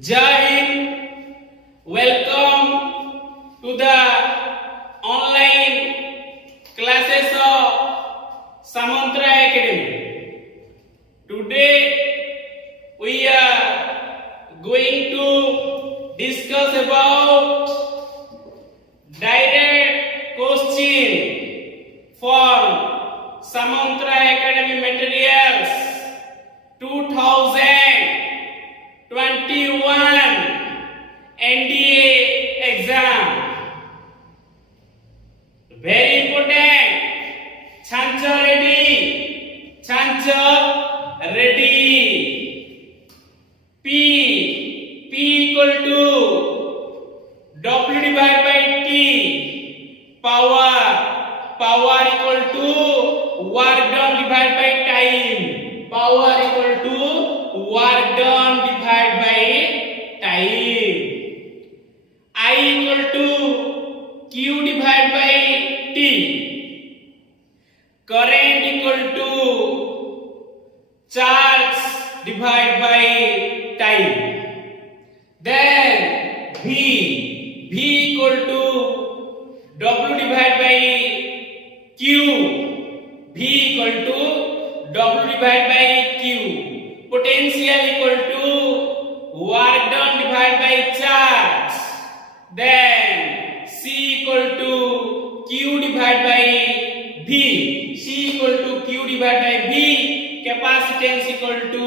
Jai Hind. Welcome to the online classes of Samantra Academy. Today we are going to discuss about direct question from Samantra Academy materials 2021 NDA exam. Very important. Chancha ready. Chancha ready. P equal to W divided by T. Power equal to work done divided by time. Power equal to work done divided by time. I equal to Q divided by T. Current equal to charge divided by time. Then V equal to W divided by Q. V equal to W divided by Q. Potential equal to work done divided by charge. Then C equal to Q divided by V. C equal to Q divided by V. Capacitance equal to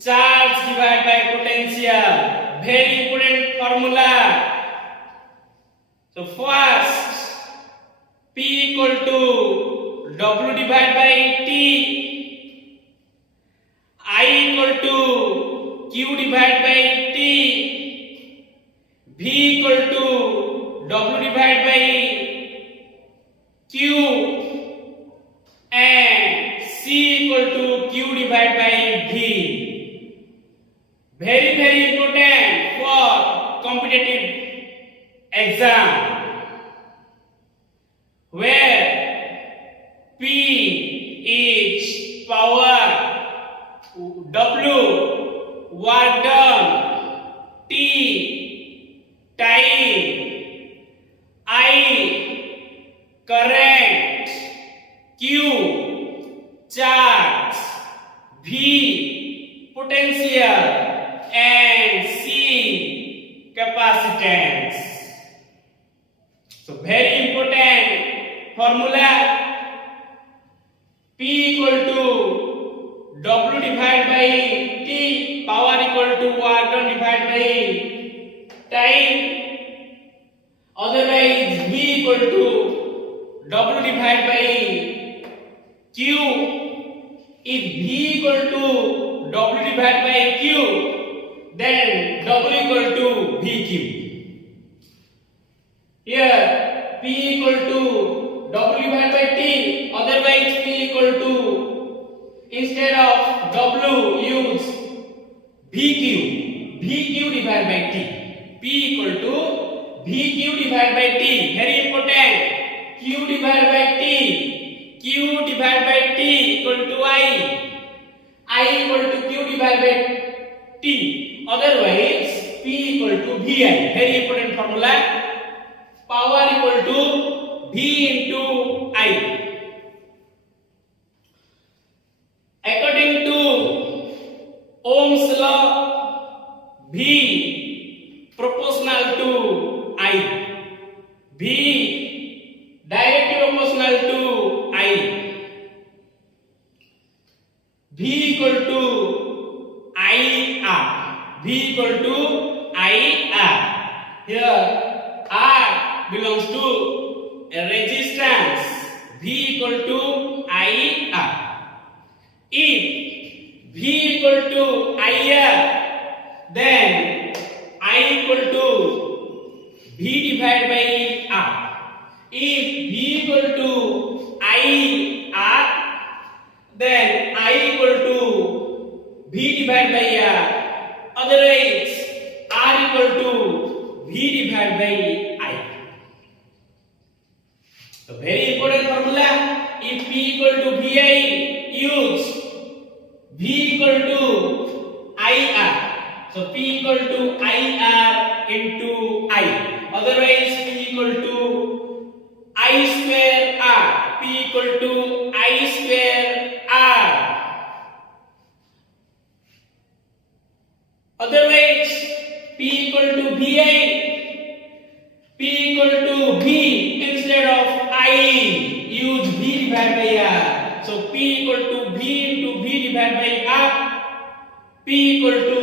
charge divided by potential. Very important formula. So first, P equal to W divided by T. I equal to Q divided by T. V equal to W divided by Q. And C equal to Q divided by V. Very important for competitive exam, where P is power, W work done, T time, I current, Q charge, V potential, and C capacitance. So very important formula. P equal to W divided by T. Power equal to work done divided by time. Otherwise V equal to W divided by Q. If V equal to W divided by Q, then W equal to VQ. Here P equal to W divided by T. Otherwise P equal to, instead of W, use VQ divided by T. P equal to VQ divided by T. Very important. Q divided by T. Q divided by T equal to I equal to Q divided by T. Otherwise P equal to VI. Very important formula. Power equal to V into I. According to Ohm's law, V proportional to I. V directly proportional to I. V equal to IR. V equal to IR. Here R belongs to a resistance. V equal to IR. If V equal to IR, then I equal to V divided by R. If V equal to IR, then I equal to V divided by R. Otherwise R equal to V divided by I. So very important formula. If P equal to VI, use V equal to IR. So P equal to IR into I. Otherwise P equal to I square R. P equal to I square R. Otherwise P equal to VI. P equal to V instead of I. Use V divided by R. So P equal to V into V divided by R. P equal to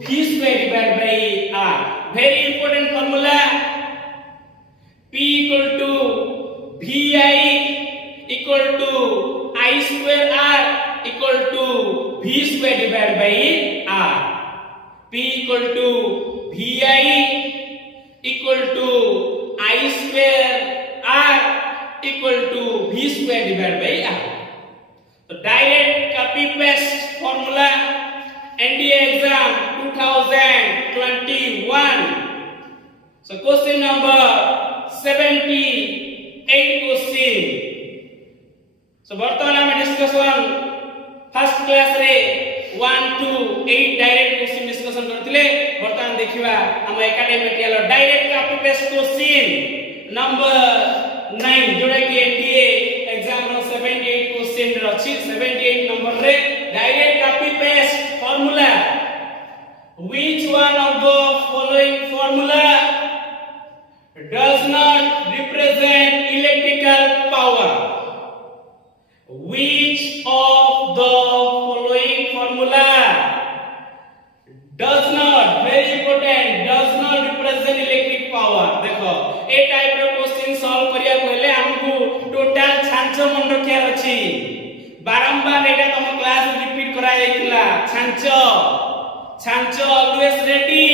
V square divided by R. Very important formula. P equal to VI equal to I square R equal to V square divided by R. P equal to VI equal to I square R equal to V square divided by R. So direct copy paste formula NDA exam 2021. So question number 78 question. So ବର୍ତ୍ତମାନ ଆମେ discussion first class ରେ 1 to 8 direct question discussion करथिले वर्तमान देखिबा हम academy material direct copy paste question number 9 जोडा कि NDA exam रो 78 question रछि 78 number रे direct copy paste formula which one of the following formula does not represent electrical power? Which of the following formula does not, very important, does not represent electric power? देखो ए type रो question solve करिया पहले हमको total छांचो मन रखिया अछि बारंबार एटा तुम class repeat करा जाइतिला छांचो ऑलवेज रेडी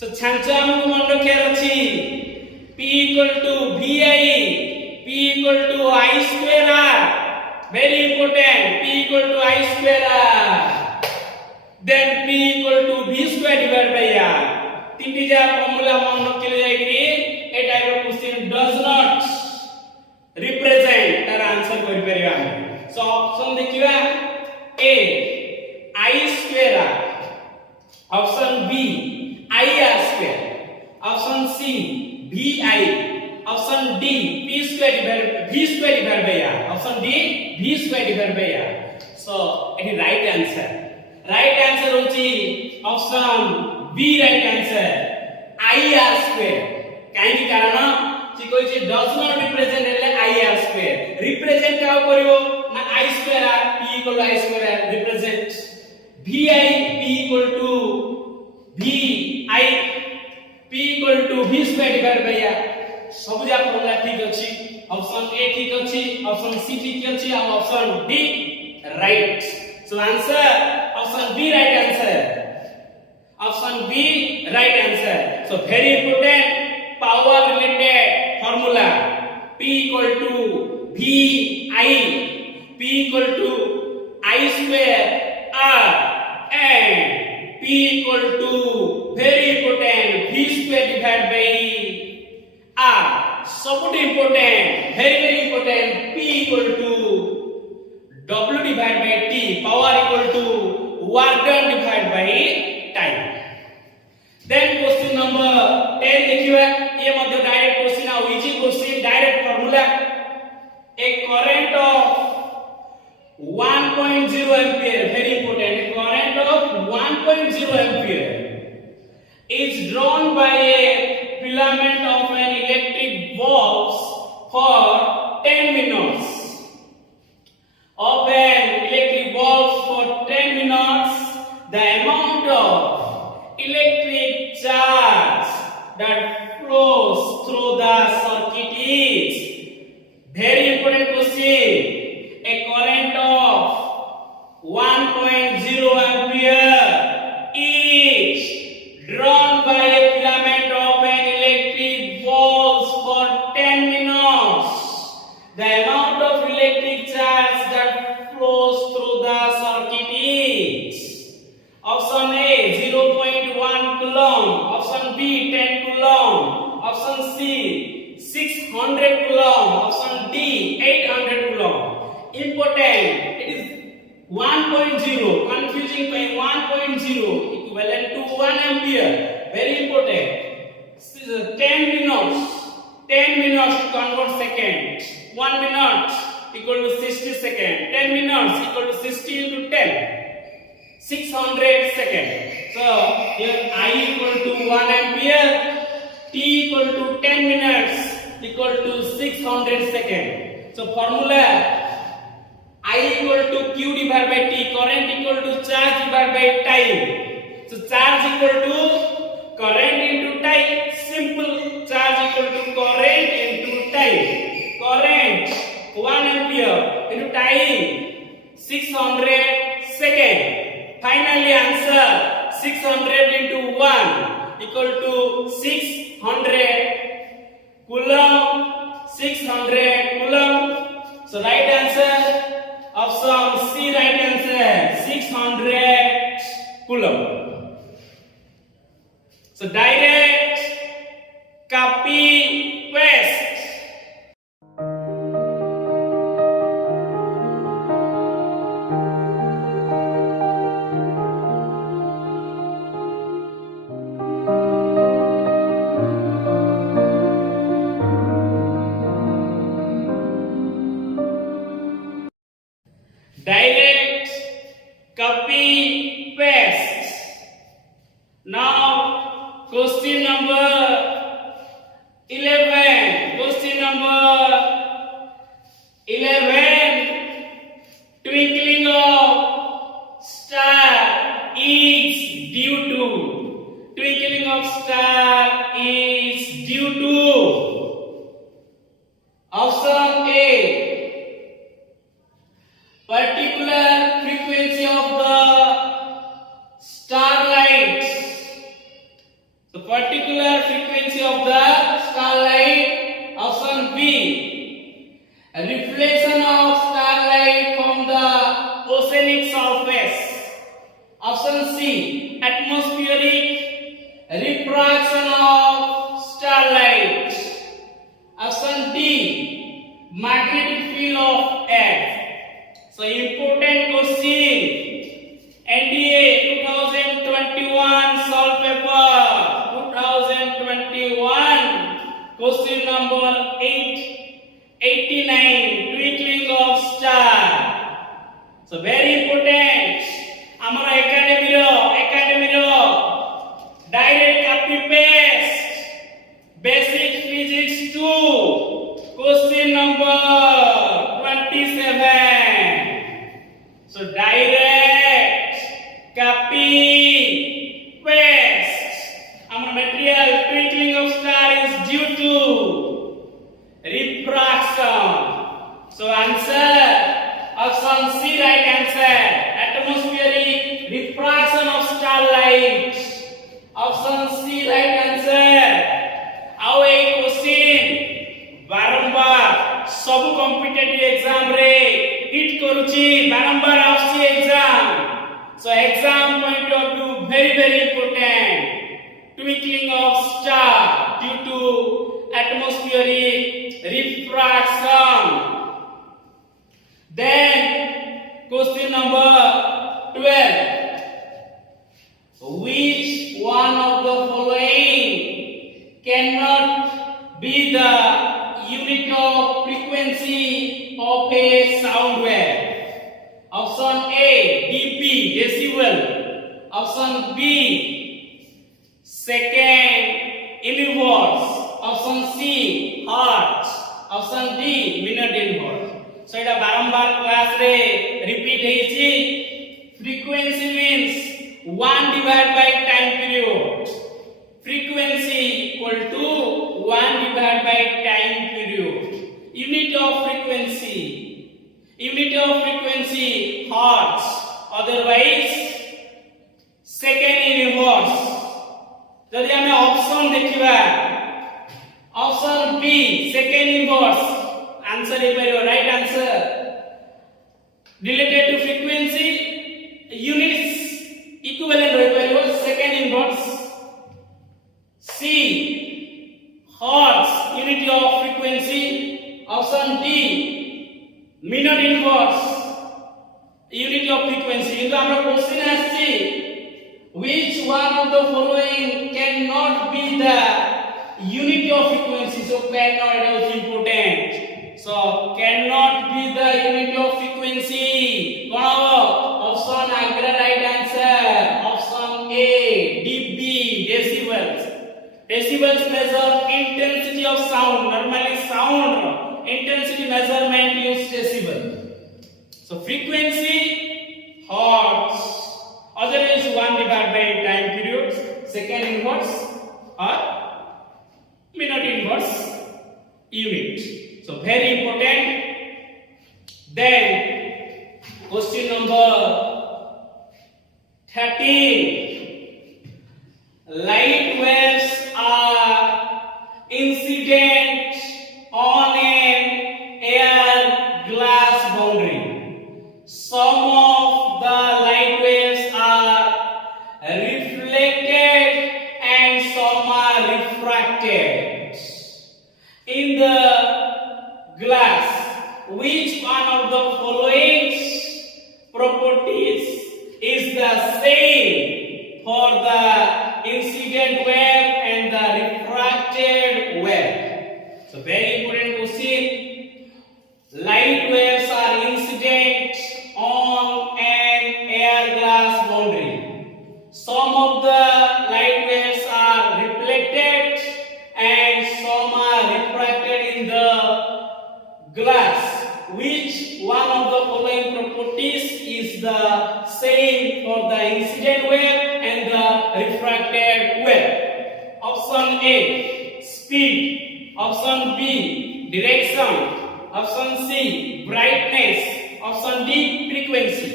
सो छांचो हमको मन रखिया अछि P equal to VI P equal to I square R. Very important. P equal to I square R. Then P equal to V square divided by R. तीनटी जा formula मन रखिले जाइकरी ए type of question does not represent तार answer करि परिबा हम. So option देखिबा A I square R. Option B IR square. Option C VI. Option D P square divided V square divided by R. Option D V square divided by R. So एठी right answer होची option B right answer IR square. काहे कि कारण से कोइ जे does not represent એટલે IR square represent का करियो ना I square R P equal to I square R represent VI P equal to VI P equal to V square divided by R. सब जा फॉर्मूला ठीक अछि ऑप्शन ए ठीक अछि ऑप्शन सी ठीक अछि और option D right so answer option B right answer option B right answer so very important power related formula P equal to VI P equal to I square R and P equal to very important V square divided by R. Somewhat important, very important. P equal to W divided by T. Power equal to work done divided by time. Then question number 10 देखिए ये मध्य direct question है easy question direct formula a current of 1.0 ampere very important a current of 1.0 ampere is drawn by a filament of an electric bulb for 10 minutes. Of an electric bulb for 10 minutes, the amount of electric charge that flows through the circuit is very important question. A current of 1.0 ampere is drawn by a filament of an electric bulb for 10 minutes. The amount of electric charge that flows through the circuit is option A 0.1 coulomb, option B 10 coulomb, option C 600 coulomb, option D 800 coulomb. important. It is 1.0. Confusing by 1.0 equivalent to 1 ampere. Very important. 10 minutes. 10 minutes to convert second. 1 minute equal to 60 second. 10 minutes equal to 60 into 10. 600 second. So here I equal to 1 ampere. T equal to 10 minutes equal to 600 second. So formula I equal to Q divided by T. Current equal to charge divided by time. So charge equal to current into time. Simple. Charge equal to current into time. Current 1 ampere into time 600 second. Finally answer 600 into 1 equal to 600 coulomb. 600 coulomb. So right answer option C, right answer 600 coulomb. So direct copy paste. Direct copy paste. Now question number 11. Question number 11. Twinkling of star is due to. Twinkling of star is due to. Option A, particular frequency of the starlight. The particular frequency of the starlight. Option B, a reflection of starlight from the oceanic surface. Option C, atmospheric refraction of starlight. Option D, magnetic field of Earth. So important question. NDA 2021 solve paper 2021 question number 89 twinkling of star. So very important. Amara academy direct copy paste basic physics 2 question number 27. So direct copy paste. Our material twinkling of star is due to refraction. So answer option C, right answer. Atmospheric refraction of starlight. Option C, right answer. Our question बारंबार सब competitive exam रे hit करूची बारंबार आउची exam. So exam point of view very important. Twinkling of star due to atmospheric refraction. Then question number 12. Which one of the following cannot be the unit of frequency of a sound wave? Option A, dB, decibel. Option B, second millivolts. Option C, hertz. Option D, minute in hertz. So এটা বারংবার class রে repeat হইছি. Frequency means 1 divided by time period. Frequency equal to 1 divided by time period. Unit of frequency. Unit of frequency hertz. Otherwise second millivolts. যদি আমি option দেখিবা option B second inverse answer हे परियो right answer related to frequency units equivalent होई परियो second inverse. C hertz unit of frequency. Option D minute in inverse unity of frequency কিন্তু আমরা question আসছে which one of the following cannot be the unity of frequency so cannot it is important so cannot be the unity of frequency কোন হবে option Agra right answer option A dB decibels decibels measure intensity of sound normally sound intensity measurement use decibel so frequency hertz otherwise 1 divided by time periods second inverse or minute inverse unit so very important then question number 13 light waves are incident on an air glass boundary some of the light waves are reflected and some are refracted in the glass which one of the following properties is the same for the incident wave and the refracted wave so very important question light waves are incident on an air glass boundary some of the light waves are reflected and some are refracted in the glass which one of the following properties is the same for the incident wave and the refracted wave option A speed option B direction option C brightness option D frequency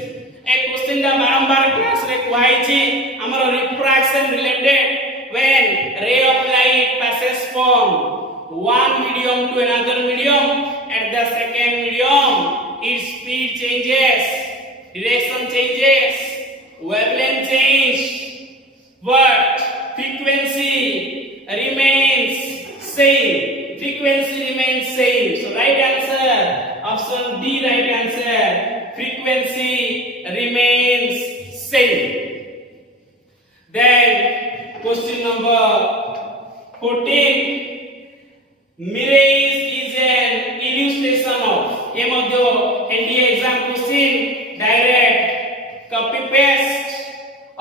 a question da barambar class re kuhaichi amaro refraction related when ray of light passes from one medium to another medium at the second medium its speed changes direction changes wavelength change but frequency remains same frequency remains same so right answer option D right answer frequency remains same then question number 14 mirage is an illustration of a madhyo NDA exam question direct copy paste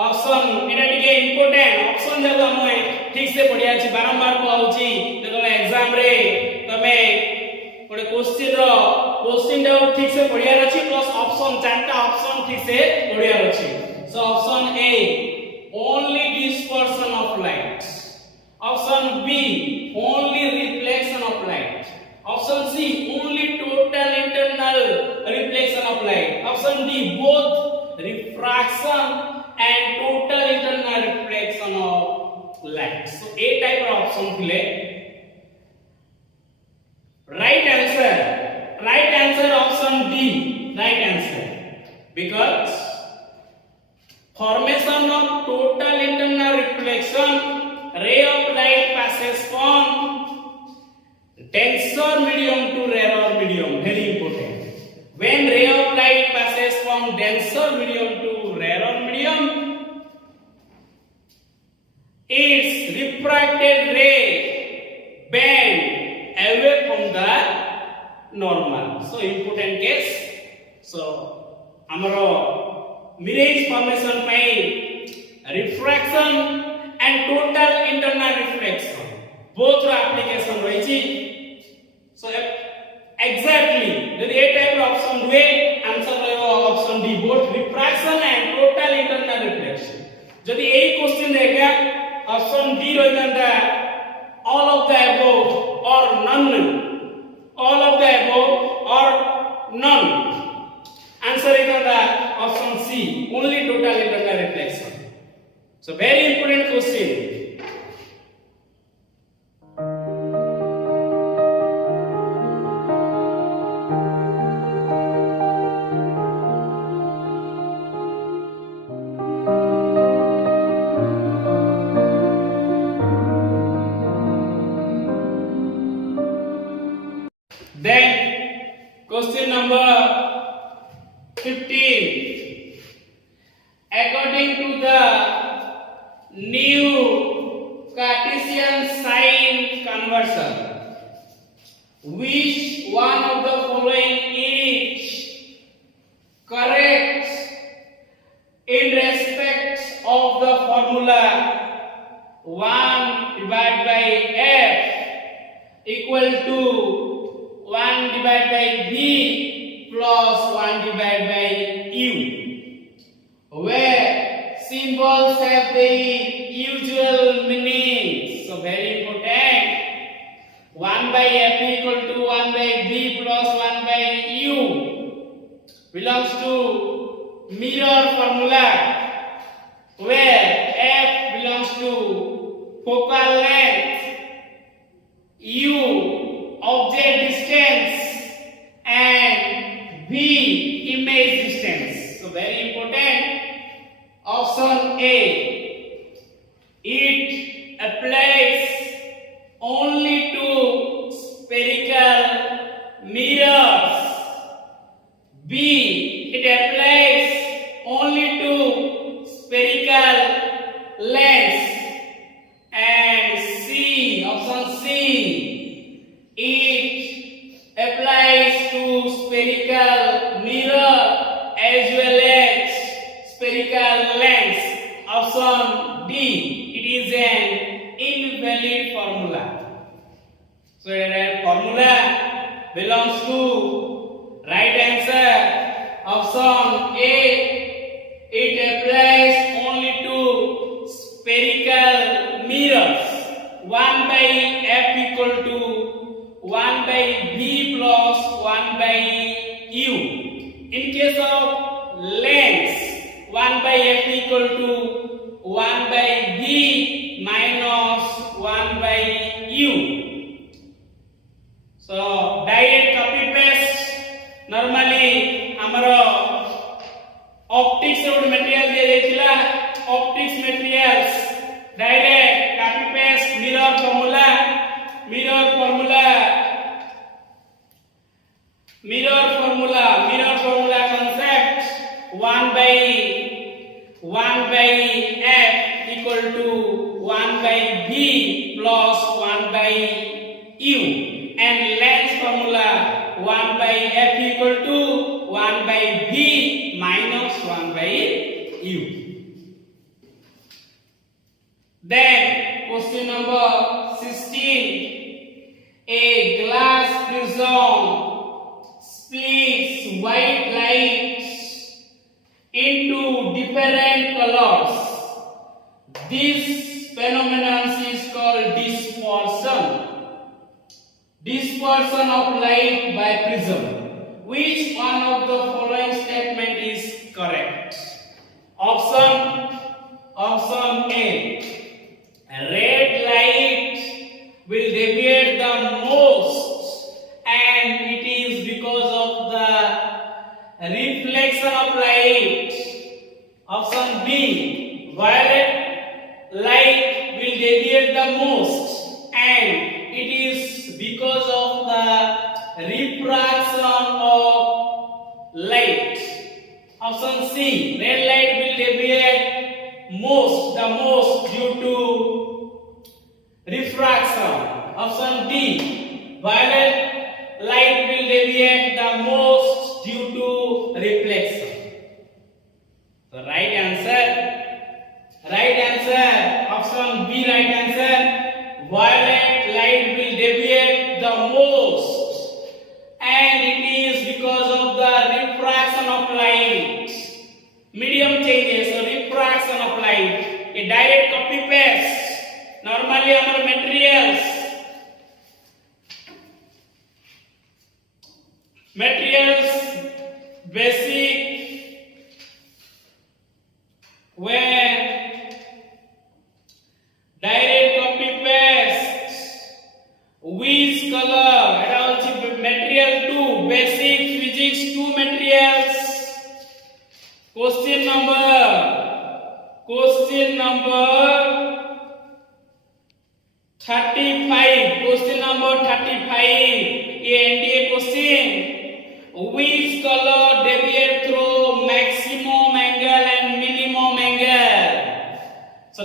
option এটা টিকে important option দেখো আমি ঠিক সে পড়ি আছে বারবার কହୁଛି যেতବେଳେ exam रे তমে ଗୋଟେ क्वेश्चन টা ঠিক সে পড়িয়ার আছে প্লাস অপশন চারটা অপশন ঠিক সে পড়িয়ার আছে so option A only dispersion of light option B only reflection of light option C only total internal reflection of light option D both refraction and total internal reflection of light so A type of option thile right answer option D right answer because formation of total internal reflection ray of light passes from denser medium to rarer medium very important when ray of light passes from denser medium to rarer medium its refracted ray bend away from the normal so important case so amaro mirage formation pai refraction and total internal reflection both ro application roichi so exactly jodi a type of option duhe answer roibo option D both refraction and total internal reflection jodi ei question rega option D roidanda all of the above or none all of the above or none answer idanda option C only total internal reflection so very important question then question number 15. According to the new Cartesian sign conversion, which one of the following is correct in respect of the formula 1 divided by f equal to 1 divided by v plus 1 divided by u, where symbols have the usual meanings. So very important. 1 by f equal to 1 by v plus 1 by u belongs to mirror formula, where f belongs to focal length, u object distance, and v image distance. So very important. Option A, it applies only to spherical mirrors. B, it applies only to spherical lens. And C, option C, it applies to spherical mirror as well as spherical lens. Option D, it is an invalid formula. So that formula belongs to right answer option A. It applies only to spherical mirrors. 1 by f equal to 1 by v plus 1 by u. In case of lens, 1 by f equal to 1 by v minus 1 by u. So direct copy paste normally amaro optics row material दिया जाइला optics materials direct copy paste mirror formula concept 1 by f equal to 1 by v plus 1 by u, and lens formula 1 by f equal to 1 by v minus 1 by u. Then question number 16, a glass prism splits white light into different colors. This phenomenon is called dispersion. Dispersion of light by prism. Which one of the following statement is correct? Option A. Red light will deviate the most, and it is because of the reflection of light. Option B. Violet light will deviate the most, and it is because of the refraction of light. Option C. Red light will deviate the most due to refraction. Option D. Violet light will deviate the most due to reflection. So right answer option B, right answer. Violet light will deviate the most, and it is because of the refraction of light. Medium changes, so refraction of light. A direct copy paste. Normally our materials basic, when direct copy paste, which color? Material 2, basic physics 2 materials. Question number 35. Question number 35. ये NDA question. Which color deviates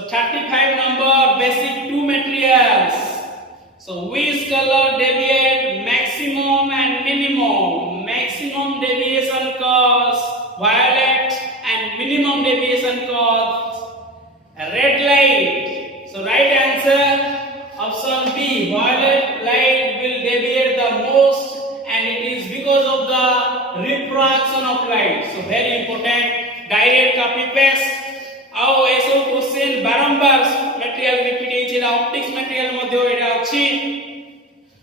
35 number basic two materials. So which color deviate maximum and minimum? Maximum deviation cause violet and minimum deviation cause red light. So right answer option B, violet light will deviate the most, and it is because of the refraction of light. So very important, direct copy paste. आओ ऐसो question बारंबार material repeat होइछि optics material मध्ये एटा अछि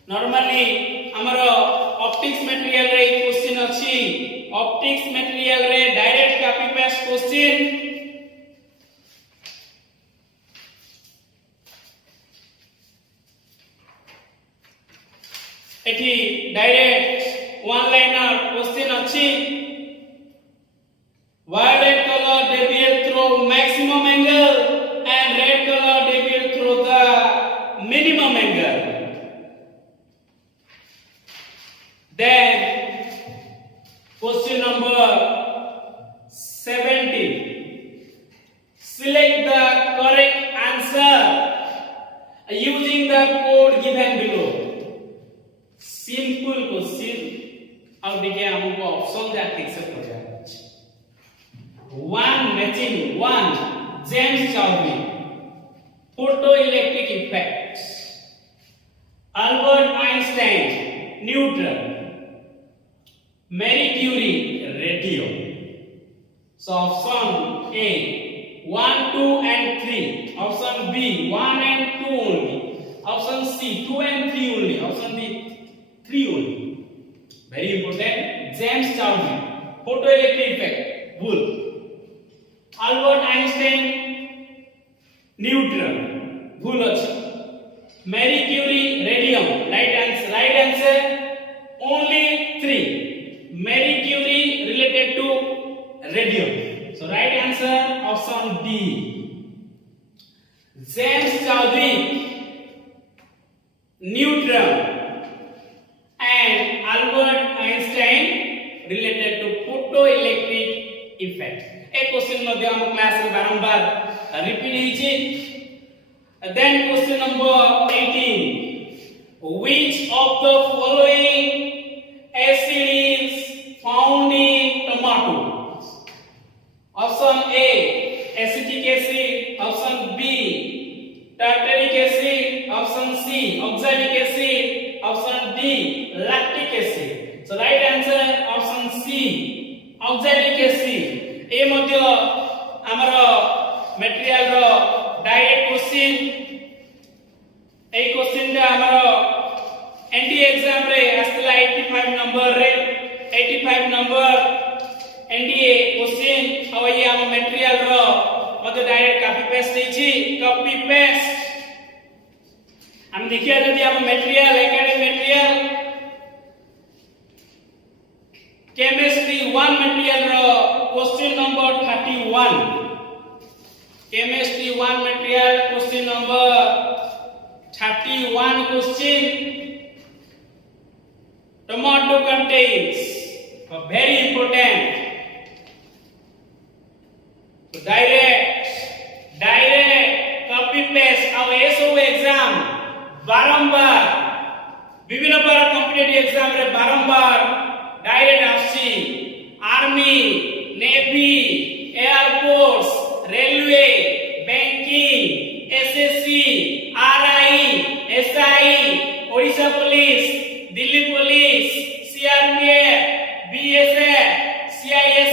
normally हमर optics material रे question अछि optics material रे direct copy paste question एठी डायरेक्ट वन लाइनर क्वेश्चन अछि violet color deviate through maximum angle and red color deviate through the minimum angle. Then question number 70, select the correct answer using the code given below. Simple question और देखिए हमको option का ठीक से पढ़ जाए one matching one James Chadwick photoelectric effects Albert Einstein neutron Marie Curie radio. So option A 1 2 and 3, option B 1 and 2 only, option C 2 and 3 only, option D 3 only. Very important, James Chadwick photoelectric effect bull, Albert Einstein neutron भूल अछि, Marie Curie radium right answer only 3, Marie Curie related to radium. So right answer option D, James Chadwick neutron and Albert Einstein related to photoelectric effect. एक question मध्ये हम class में बारंबार repeat होइछि. Then question number 18, which of the following acid is found in tomatoes? Option A acetic acid, option B tartaric acid, option C oxalic acid, option D lactic acid. So right answer option C oxalic acid. ए मध्ये हमर material रो direct question ए question रे हमर ND exam रे आस्तिला 85 number रे 85 number NDA question अब ये हम material रो मध्ये डायरेक्ट कॉपी पेस्ट देछि कॉपी पेस्ट हम देखिया जदि हम material academic material chemistry 1 material रो question number 31, chemistry 1 material question number 31 question, tomato contains very important so direct copy paste our SO exam बारंबार विभिन्न प्रकार कॉम्पिटिटिव एग्जाम रे बारंबार डायरेक्ट आसी army navy air force railway banking SSC RI SI Odisha police Delhi police CRPF BSF CISF